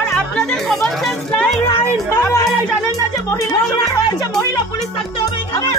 আর আপনাদের common sense নাই, আপনারা জানেন না যে মহিলা হয়েছে, মহিলা পুলিশ থাকতে হবে এখানে।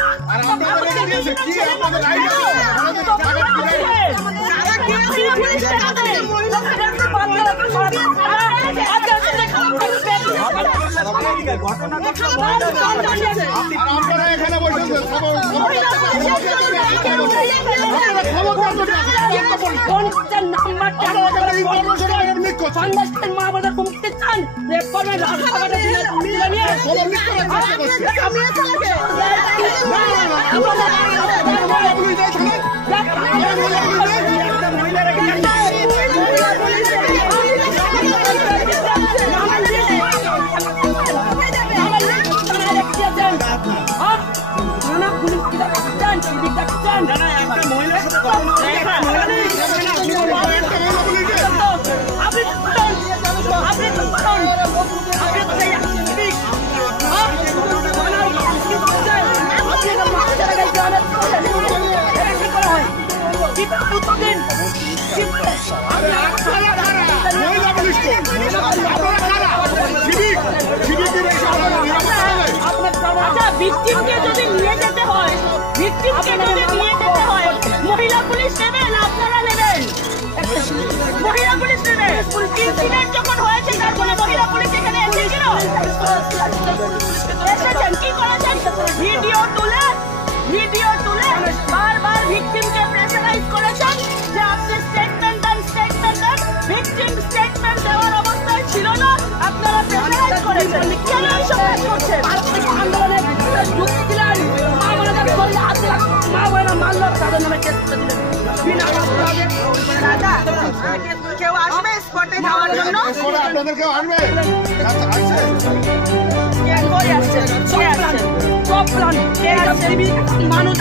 ভিকটিমকে যদি নিয়ে যেতে হয়, মহিলা পুলিশ নেবে না আপনারা নেবেন? মহিলা পুলিশ নেবে। ইনসিডেন্ট যখন হয়েছে তারপরে মহিলা পুলিশ এখানে এসেছিল, এসেছেন কি করেছেন? ভিডিও তুলে বারবার ভিকটিমকে প্রেসারাইজ করেছেন যে আপনি স্টেটমেন্ট দেন। ভিকটিম স্টেটমেন্ট দেওয়ার অবস্থায় ছিল না, আপনারা প্রেসারাইজ করেছেন। কেন এইসব কাজ করছেন? আন্দোলনের যুক্তি দিলেন, কেউ আসবে স্পটে যাওয়ার জন্য? আপনাদের কেউ আসবে? মানুষ